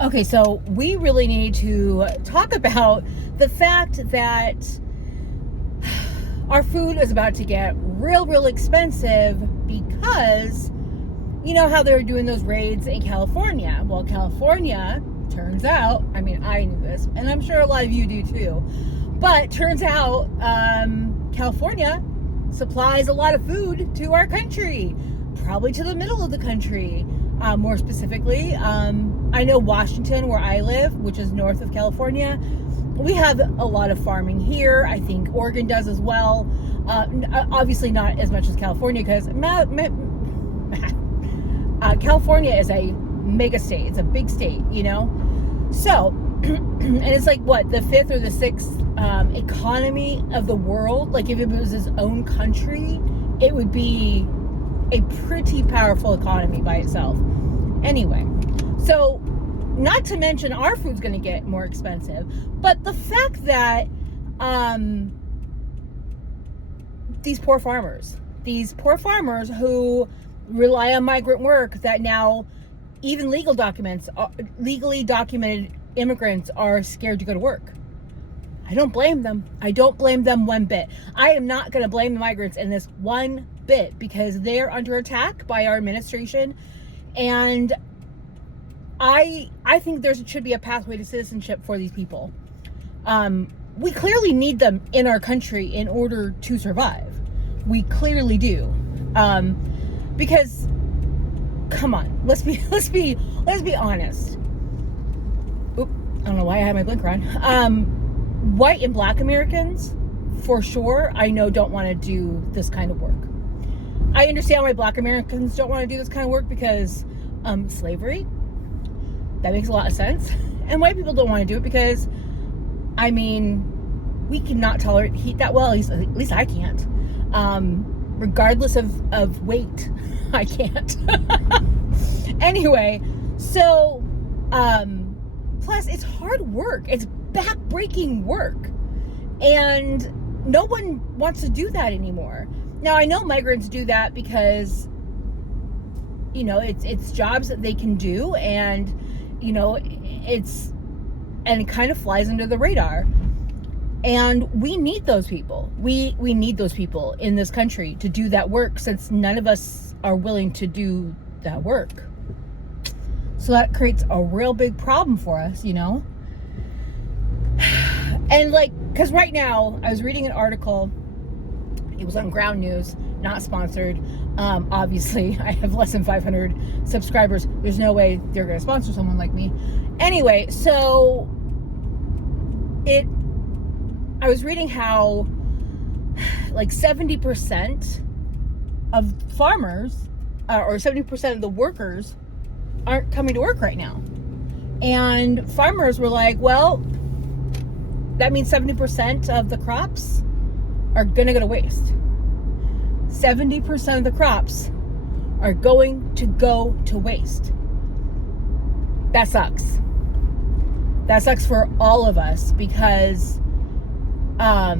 Okay, so we really need to talk about the fact that our food is about to get real expensive because you know how they're doing those raids in California. Well, California, turns out, I mean, I knew this, and I'm sure a lot of you do too, but turns out California supplies a lot of food to our country, probably to the middle of the country. More specifically, I know Washington, where I live, which is north of California, we have a lot of farming here. I think Oregon does as well. Obviously not as much as California, because California is a mega state. It's a big state, you know? So, and it's like, what, the fifth or the sixth economy of the world? Like, if it was its own country, it would be a pretty powerful economy by itself. Anyway, so not to mention our food's going to get more expensive, but the fact that these poor farmers who rely on migrant work, that now even legally documented immigrants are scared to go to work. I don't blame them. I don't blame them one bit. I am not going to blame the migrants in this one bit, because they're under attack by our administration, and I think there should be a pathway to citizenship for these people. We clearly need them in our country in order to survive. We clearly do, because come on, let's be honest. Oop, I don't know why I had my blinker on. White and black Americans, for sure, I know, don't want to do this kind of work. I understand why black Americans don't want to do this kind of work, because slavery, that makes a lot of sense. And white people don't want to do it because, I mean, we cannot tolerate heat that well. At least I can't. Regardless of weight, I can't. Anyway, so plus it's hard work. It's back-breaking work, and no one wants to do that anymore. Now, I know migrants do that because, you know, it's jobs that they can do, and, you know, it kind of flies under the radar. And we need those people. We need those people in this country to do that work, since none of us are willing to do that work. So that creates a real big problem for us, you know? And like, because right now, I was reading an article. It was on Ground News, not sponsored. Obviously, I have less than 500 subscribers. There's no way they're going to sponsor someone like me. Anyway, so I was reading how like 70% of farmers or 70% of the workers aren't coming to work right now. And farmers were like, well, that means 70% of the crops are going to go to waste. 70% of the crops are going to go to waste. That sucks. That sucks for all of us, because that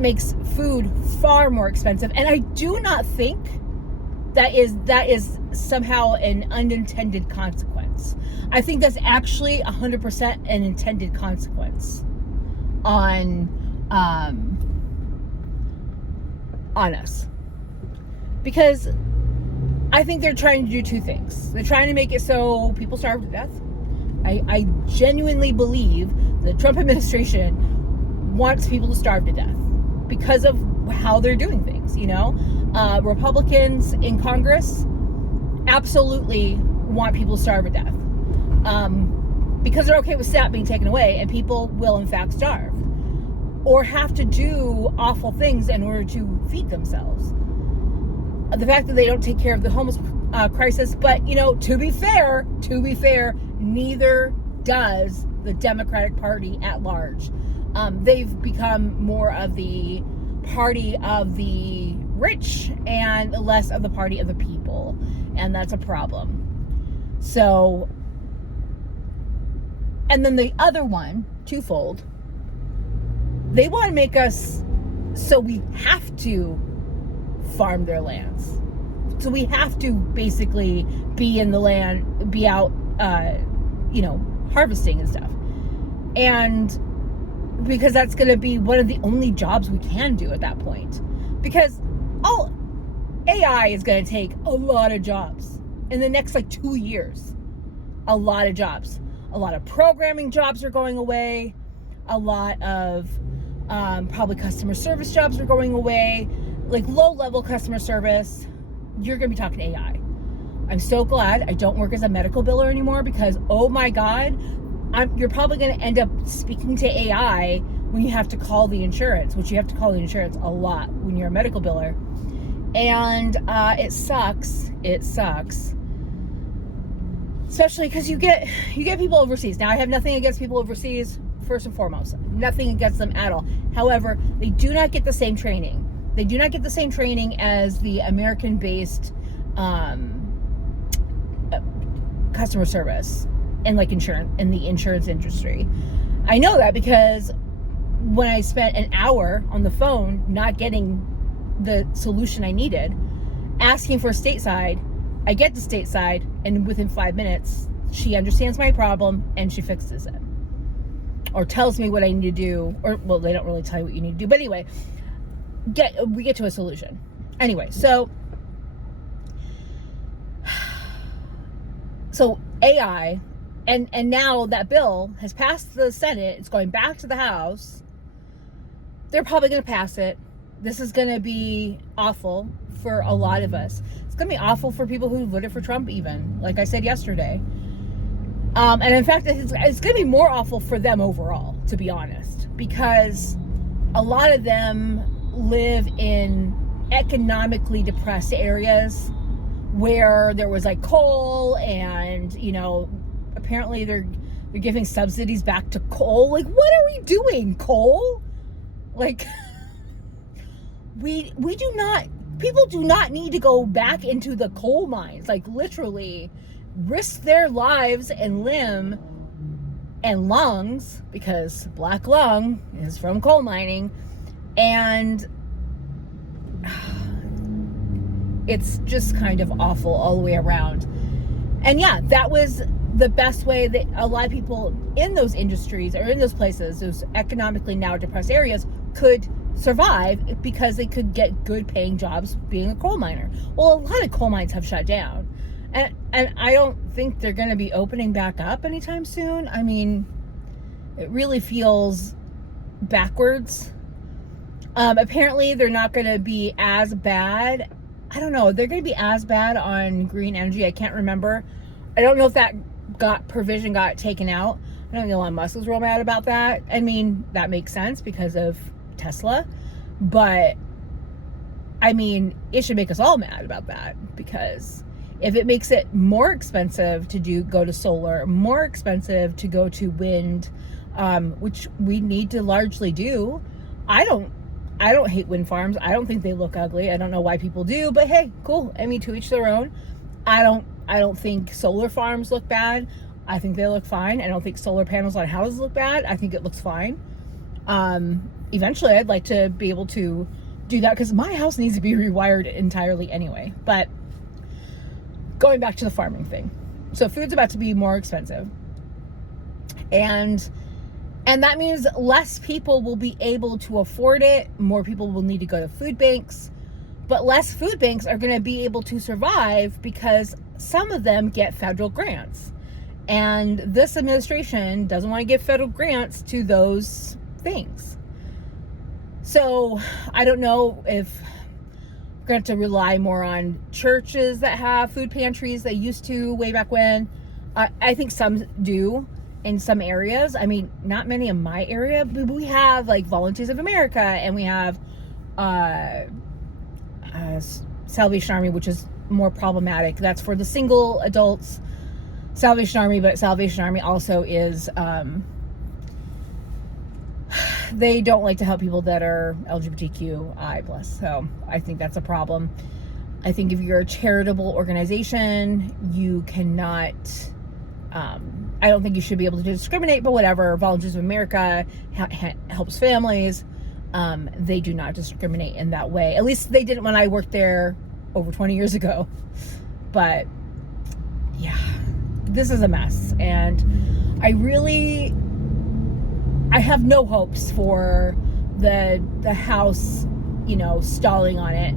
makes food far more expensive. And I do not think that is somehow an unintended consequence. I think that's actually 100% an intended consequence on us, because I think they're trying to do two things. They're trying to make it so people starve to death. I genuinely believe the Trump administration wants people to starve to death because of how they're doing things, you know? Republicans in Congress absolutely want people to starve to death, because they're okay with SNAP being taken away, and people will in fact starve or have to do awful things in order to feed themselves. The fact that they don't take care of the homeless crisis, but, you know, to be fair, neither does the Democratic Party at large. They've become more of the party of the rich and less of the party of the people, and that's a problem. So, and then the other one, twofold, they want to make us so we have to farm their lands. So we have to basically be in the land, be out harvesting and stuff. And because that's going to be one of the only jobs we can do at that point. Because all AI is going to take a lot of jobs in the next 2 years. A lot of jobs. A lot of programming jobs are going away. A lot of probably customer service jobs are going away. Low-level customer service. You're going to be talking AI. I'm so glad I don't work as a medical biller anymore, because, oh my God, you're probably going to end up speaking to AI when you have to call the insurance, which you have to call the insurance a lot when you're a medical biller. And it sucks. It sucks. Especially because you get people overseas. Now, I have nothing against people overseas, first and foremost. Nothing against them at all. However, they do not get the same training. They do not get the same training as the American-based customer service and insurance in the insurance industry. I know that because when I spent an hour on the phone not getting the solution I needed, asking for stateside, I get to stateside, and within 5 minutes she understands my problem and she fixes it, or tells me what I need to do. Or, well, they don't really tell you what you need to do, but anyway, we get to a solution. Anyway, so AI, and now that bill has passed the Senate, it's going back to the House. They're probably going to pass it. This is going to be awful for a lot of us. It's going to be awful for people who voted for Trump, even, like I said yesterday. And in fact, it's going to be more awful for them overall, to be honest, because a lot of them live in economically depressed areas where there was coal, and apparently they're giving subsidies back to coal. What are we doing? Coal? People do not need to go back into the coal mines, literally risk their lives and limb and lungs, because black lung is from coal mining, and it's just kind of awful all the way around. And yeah, that was the best way that a lot of people in those industries, or in those places, those economically now depressed areas, could survive, because they could get good paying jobs being a coal miner. Well, a lot of coal mines have shut down, and I don't think they're going to be opening back up anytime soon. I mean, it really feels backwards. Apparently they're not going to be as bad. I don't know. They're going to be as bad on green energy. I can't remember. I don't know if that provision got taken out. I don't know. Elon Musk was real mad about that. I mean, that makes sense because of Tesla, but I mean, it should make us all mad about that, because if it makes it more expensive to go to solar, more expensive to go to wind, which we need to largely do. I don't hate wind farms. I don't think they look ugly. I don't know why people do, but hey, cool. I mean, to each their own. I don't think solar farms look bad. I think they look fine. I don't think solar panels on houses look bad. I think it looks fine. Eventually I'd like to be able to do that, because my house needs to be rewired entirely anyway. But going back to the farming thing. So food's about to be more expensive. And that means less people will be able to afford it. More people will need to go to food banks. But less food banks are going to be able to survive, because some of them get federal grants. And this administration doesn't want to give federal grants to those things. So I don't know if we're going to have to rely more on churches that have food pantries. They used to way back when. I think some do in some areas. I mean, not many in my area, but we have Volunteers of America, and we have Salvation Army, which is more problematic. That's for the single adults, Salvation Army, but Salvation Army also is they don't like to help people that are LGBTQI+. So I think that's a problem. I think if you're a charitable organization, you cannot, I don't think you should be able to discriminate, but whatever. Volunteers of America helps families. They do not discriminate in that way. At least they didn't when I worked there over 20 years ago. But yeah, this is a mess. And I have no hopes for the House, stalling on it.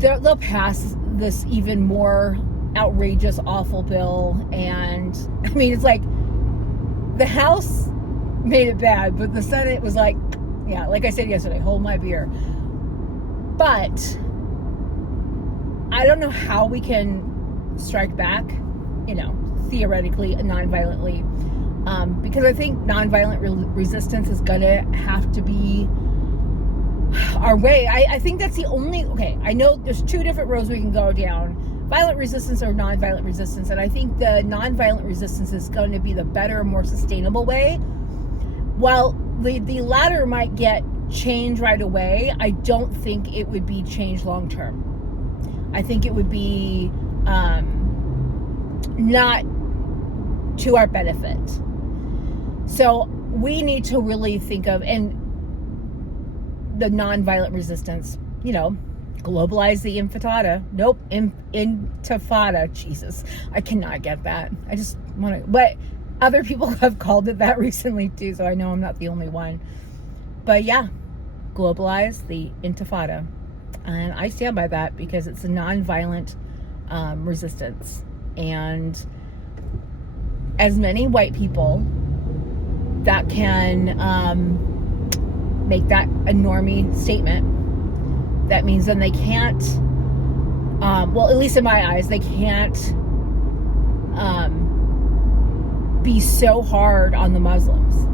They'll pass this even more outrageous, awful bill. And I mean, it's like the House made it bad, but the Senate was like, yeah, like I said yesterday, hold my beer. But I don't know how we can strike back, theoretically, non-violently, because I think non-violent resistance is gonna have to be our way. I think that's the only, I know there's two different roads we can go down, violent resistance or non-violent resistance, and I think the non-violent resistance is going to be the better, more sustainable way. While the latter might get change right away, I don't think it would be change long term. I think it would be not to our benefit. So we need to really think of, and the non-violent resistance, globalize the intifada. Nope, intifada. Jesus, I cannot get that. I just want to, but other people have called it that recently too, so I know I'm not the only one. But yeah, globalize the intifada. And I stand by that because it's a non-violent resistance. And as many white people that can make that a normie statement, that means then they can't, well, at least in my eyes, they can't be so hard on the Muslims.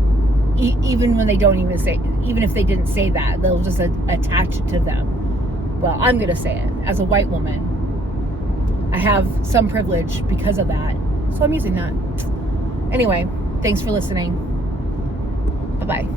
Even when they don't even say, even if they didn't say that, they'll just attach it to them. Well, I'm going to say it. As a white woman, I have some privilege because of that. So I'm using that. Anyway, thanks for listening. Bye-bye.